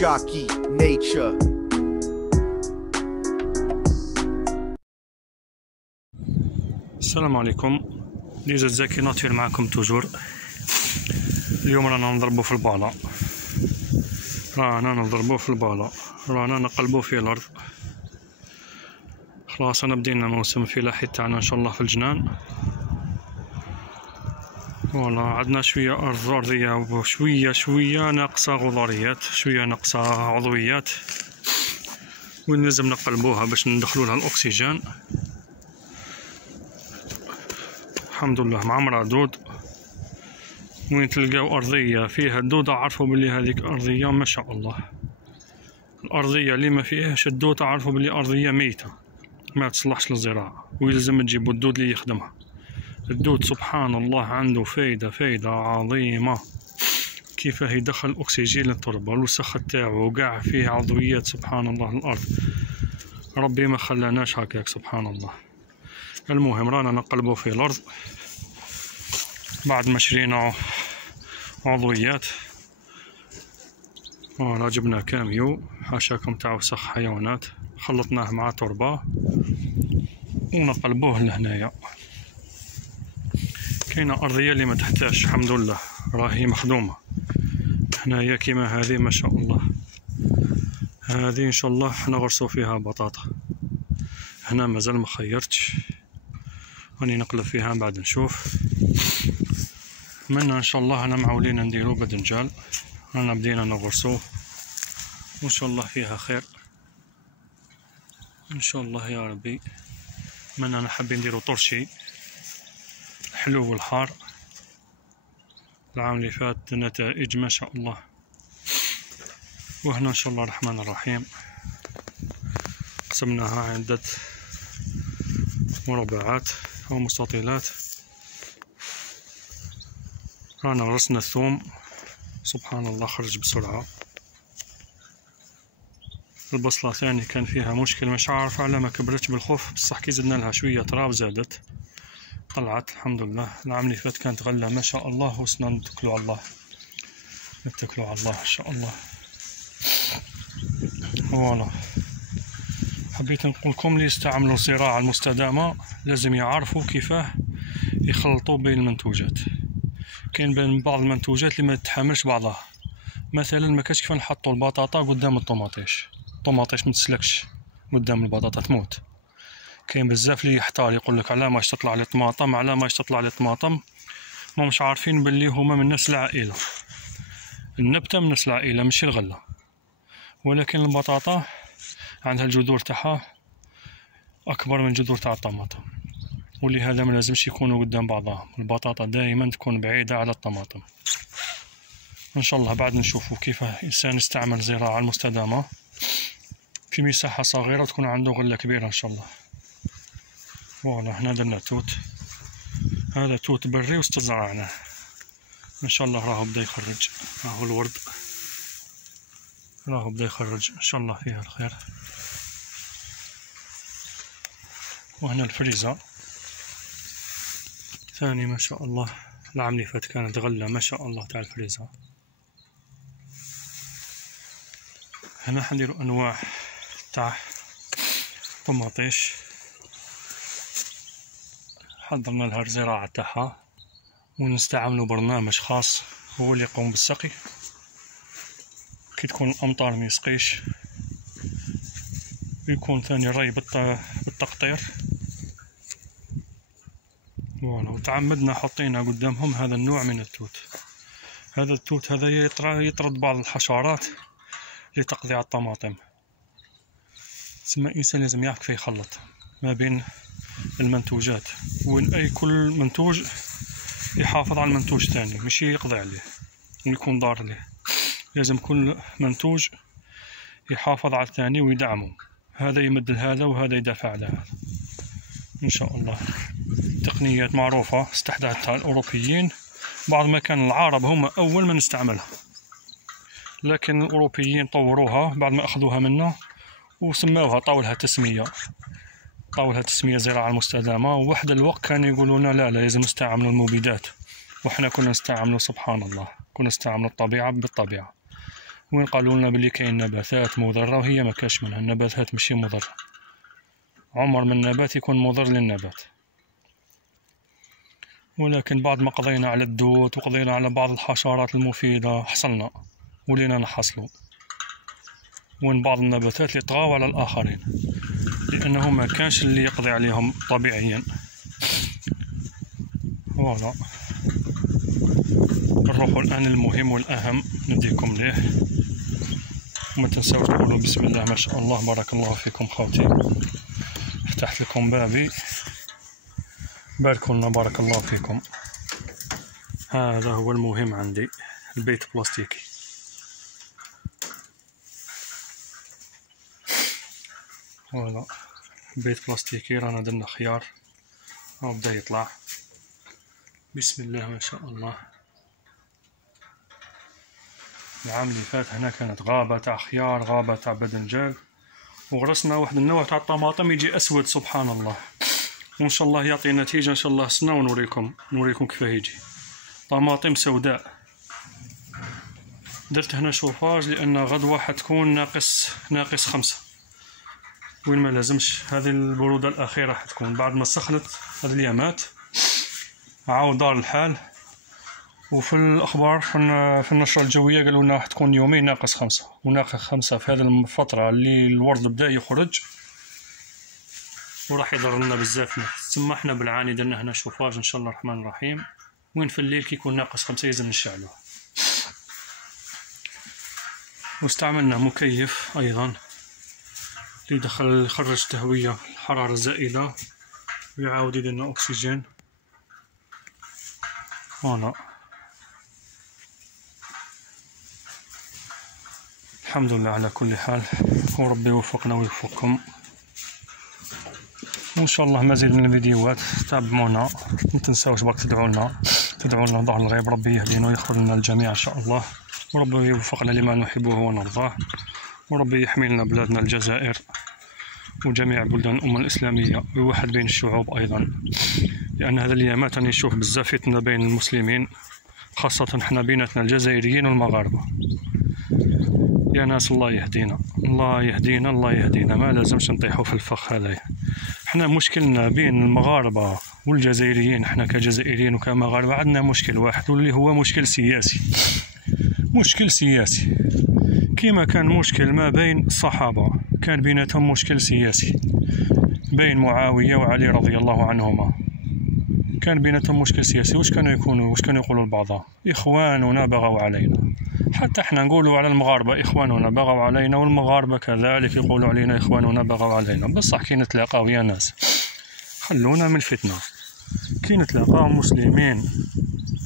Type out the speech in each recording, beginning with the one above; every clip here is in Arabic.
jockey, nature. السلام عليكم، ليزا زكي ناطير معكم توجور. اليوم رانا نضربو في البالا، رانا نقلبو في الارض. خلاص انا بدينا موسم الفلاحي تاعنا ان شاء الله في الجنان. فوالا عندنا شويه ارضيه وشويه ناقصه غضاريات، شويه ناقصه عضويات، ولازم نقلبوها باش ندخلوا لها الاكسجين. الحمد لله معمرة دود. وين تلقاو ارضيه فيها الدودة عرفوا بلي هذيك ارضيه ما شاء الله. الارضيه اللي ما فيهاش الدودة عرفوا بلي ارضيه ميته ما تصلحش للزراعه، ويلزم تجيبوا الدود اللي يخدمها. الدود سبحان الله عنده فايدة عظيمة، كيفاه يدخل اكسجين للتربة، الوسخ تاعو وقاع فيه عضويات سبحان الله. الارض ربي ما خلاناش هكاك سبحان الله. المهم رانا نقلبو في الارض بعد ما شرينا عضويات. فوالا جبنا كاميو حاشاكم تاع وسخ حيوانات، خلطناه مع تربة ونقلبوه لهنايا. كاينه ارضيه اللي ما تحتاجش الحمد لله راهي مخدومه. هنايا كيما هذه ما شاء الله، هذه ان شاء الله نغرسو فيها بطاطا. هنا مازال ما خيرتش، راني نقلب فيها بعد نشوف. منا ان شاء الله انا معولين نديرو بدنجال، رانا بدينا نغرسوه وان شاء الله فيها خير ان شاء الله يا ربي. منا انا حابين نديرو طرشي حلو والحار. العام اللي فات نتائج ما شاء الله. وهنا ان شاء الله الرحمن الرحيم قسمناها عدة مربعات او مستطيلات. رانا غرسنا الثوم سبحان الله خرج بسرعة. البصلة ثاني كان فيها مشكل مش عارف على ما كبرتش بالخوف، بصح كي زدنا لها شوية تراب زادت طلعت الحمد لله. العام اللي فات كانت غلة ما شاء الله، وسنا نتكلوا على الله ان شاء الله. فوالا حبيت نقول لكم اللي يستعملوا الزراعة المستدامة لازم يعرفوا كيفاه يخلطوا بين المنتوجات. كاين بين بعض المنتوجات اللي ما تتحملش بعضها، مثلا ما كاش كيف نحطوا البطاطا قدام الطوماطيش ما تسلكش قدام البطاطا تموت. كاين بزاف اللي يحتار يقول لك على ماش تطلع لي طماطم، على ماش تطلع لي طماطم. ما مش عارفين باللي هما من نفس العائله، النبته من نفس العائله ماشي الغله. ولكن البطاطا عندها الجذور تاعها اكبر من الجذور تاع الطماطم، ولهذا ما لازمش يكونوا قدام بعضهم. البطاطا دائما تكون بعيده على الطماطم. ان شاء الله بعد نشوفوا كيف الانسان يستعمل الزراعه المستدامه في مساحه صغيره تكون عنده غله كبيره ان شاء الله. فوالا هنا درنا توت، هذا توت بري واستزرعناه ان شاء الله راهو بدا يخرج. راهو الورد راهو بدا يخرج ان شاء الله فيها الخير. وهنا الفريزة ثاني ما شاء الله. العام اللي فات كانت غلة ما شاء الله تاع الفريزة. هنا حنديرو انواع تاع طماطيش، حضرنا لها الزراعة تاعها ونستعملوا برنامج خاص هو اللي يقوم بالسقي. كي تكون الامطار ما يسقيش، ويكون ثاني الري بالتقطير. فوالا وتعمدنا حطينا قدامهم هذا النوع من التوت. هذا التوت هذا يطرد بعض الحشرات اللي تقضي على الطماطم. ثم الانسان لازم يعرف كيف يخلط ما بين المنتوجات، وين اي كل منتوج يحافظ على المنتوج الثاني ماشي يقضي عليه ويكون ضار له. لازم كل منتوج يحافظ على الثاني ويدعمه، هذا يمد لهذا وهذا يدافع على هذا ان شاء الله. تقنيات معروفة استحدثتها الأوروبيين، بعض ما كان العرب هم أول من استعملها، لكن الأوروبيين طوروها بعد ما أخذوها منا وسموها طاولها تسمية زراعة المستدامة. وواحد الوقت كانوا يقولون لا لازم نستعملوا المبيدات، وإحنا كنا نستعملوا سبحان الله كنا نستعملوا الطبيعة بالطبيعة. وين قالوا لنا بلي كاين نباتات مضرة وهي ما كاش منها. النباتات ماشي مضرة، عمر من نبات يكون مضر للنبات، ولكن بعد ما قضينا على الدود وقضينا على بعض الحشرات المفيدة حصلنا ولينا نحصلوا. وين بعض النباتات اللي طغاو على الآخرين لأنه ما كانش اللي يقضي عليهم طبيعيا. فوالا نروحوا الآن المهم والأهم نديكم ليه. وما تنساوش تقولوا بسم الله ما شاء الله بارك الله فيكم خوتي. فتحت لكم بابي، باركوا لنا بارك الله فيكم. هذا هو المهم عندي، البيت بلاستيكي. فوالا بيت بلاستيكي، رانا درنا خيار هاو بدا يطلع. بسم الله ما شاء الله. العام اللي فات هنا كانت غابة تاع خيار، غابة تاع بدنجان، وغرسنا واحد النوع تاع الطماطم يجي اسود سبحان الله. وان شاء الله يعطي نتيجة ان شاء الله سنة ونوريكم كيفاه يجي طماطم سوداء. درت هنا شوفاج لان غدوة حتكون ناقص 5، وين ما لازمش. هذه البرودة الأخيرة حتكون بعد ما سخنت هذه اليامات، عاود دار الحال. وفي الأخبار في النشرة الجوية قالوا لنا حتكون يومين ناقص 5 وناقص 5 في هذه الفترة اللي الورد بدا يخرج وراح يضر لنا بزاف. تسمى احنا بالعاني درنا هنا شوفاج ان شاء الله الرحمن الرحيم. وين في الليل كي يكون ناقص 5 يلزم نشعلوه. واستعملنا مكيف أيضا اللي يخرج تهوية الحرارة الزائدة ويعاود يدير لنا أكسجين. فوالا الحمد لله على كل حال، وربي يوفقنا ويوفقكم. وإن شاء الله مزيد من الفيديوهات. تابعونا، متنساوش برك تدعونا ظهر الغيب. ربي يهدينا ويغفر لنا الجميع إن شاء الله، وربي يوفقنا لما نحبه ونرضاه، وربي يحمي لنا بلادنا الجزائر وجميع بلدان الأمة الإسلامية ويوحد بين الشعوب أيضا. لأن هذا الأيامات راني نشوف بزاف فتنة بين المسلمين، خاصة حنا بيناتنا الجزائريين والمغاربة. يا ناس الله يهدينا الله يهدينا الله يهدينا، ما لازمش نطيحوا في الفخ هذايا. حنا مشكلنا بين المغاربة والجزائريين، حنا كجزائريين وكمغاربة عندنا مشكل واحد واللي هو مشكل سياسي. مشكل سياسي كيما كان مشكل ما بين الصحابة، كان بيناتهم مشكل سياسي بين معاوية وعلي رضي الله عنهما، كان بيناتهم مشكل سياسي. واش كانوا يقولوا لبعضهم؟ إخواننا بغوا علينا. حتى احنا نقولوا على المغاربة إخواننا بغوا علينا، والمغاربة كذلك يقولوا علينا إخواننا بغوا علينا. بصح كي نتلاقاو يا ناس خلونا من الفتنة، كي نتلاقاو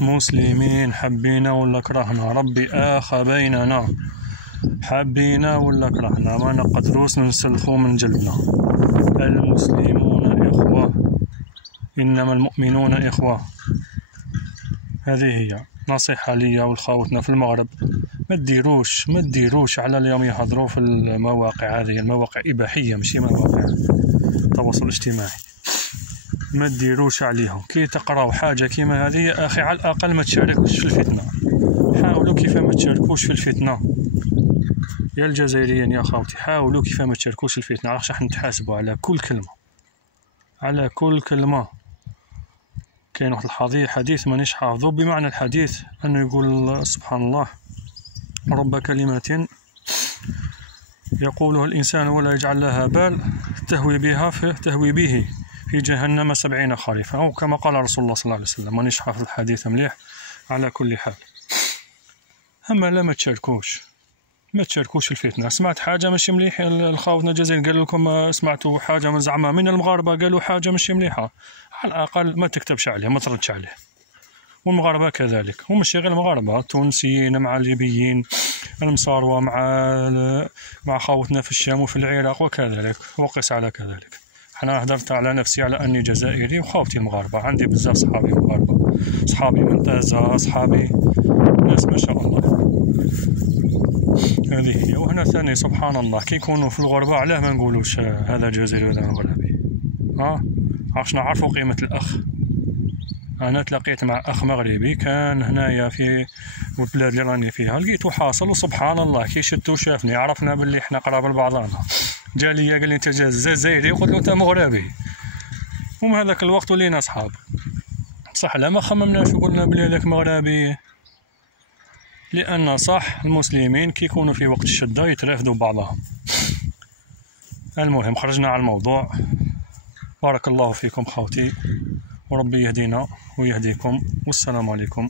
مسلمين حبينا ولا كرهنا، ربي آخى بيننا، حبينا ولا كرهنا ما نقدروش نسلخو من جلدنا. المسلمون إخوة، إنما المؤمنون إخوة. هذه هي نصيحة ليا والخاوتنا في المغرب. ما تديروش على اليوم يهضروا في المواقع هذه، المواقع إباحية ماشي مواقع التواصل الاجتماعي. ما تديروش عليهم. كي تقراو حاجة كيما هذه يا أخي على الأقل ما تشاركوش في الفتنة. حاولوا كيف ما تشاركوش في الفتنة يا الجزائريين يا خاوتي، حاولوا كيف ما تشاركوش في الفتنة، علاش راح نتحاسبوا على كل كلمة. كاين واحد الحديث مانيش حافظه بمعنى الحديث، انه يقول سبحان الله: رب كلمة يقولها الإنسان ولا يجعل لها بال تهوي به في جهنم 70 خريفا، أو كما قال رسول الله صلى الله عليه وسلم. مانيش حافظ الحديث مليح. على كل حال أما لا ما تشاركوش الفتنة. سمعت حاجة ماشي مليحة الخاوتنا الجزائر قال لكم سمعتوا حاجة من زعما من المغاربة قالوا حاجة ماشي مليحة، على الأقل ما تكتبش عليه، ما تردش عليه. والمغاربة كذلك، وماشي غير المغاربة، التونسيين مع الليبيين، المصاروة مع خاوتنا في الشام وفي العراق وكذلك، وقس على كذلك. أنا هدرت على نفسي على أني جزائري وخاوتي المغاربة، عندي بزاف صحابي مغاربة، صحابي من تازة، صحابي ناس ما شاء الله. هذه هي. وهنا ثاني سبحان الله كي يكونوا في الغربة علاه ما نقولوش هذا جزائري وهذا مغربي؟ عاش نعرفوا قيمة الأخ. انا تلاقيت مع اخ مغربي كان هنايا في البلاد اللي راني فيها، لقيتو حاصل وسبحان الله كي شفتو شافني عرفنا باللي حنا قراب لبعضنا، جا ليا قال لي انت جزائري، قلت له انت مغربي، ومن هذاك الوقت ولينا صحاب. صح لا ما خممناش وقلنا بلي هذاك مغربي، لان صح المسلمين كي يكونوا في وقت الشده يترافدوا بعضهم. المهم خرجنا على الموضوع. بارك الله فيكم خوتي، وربي يهدينا ويهديكم، والسلام عليكم.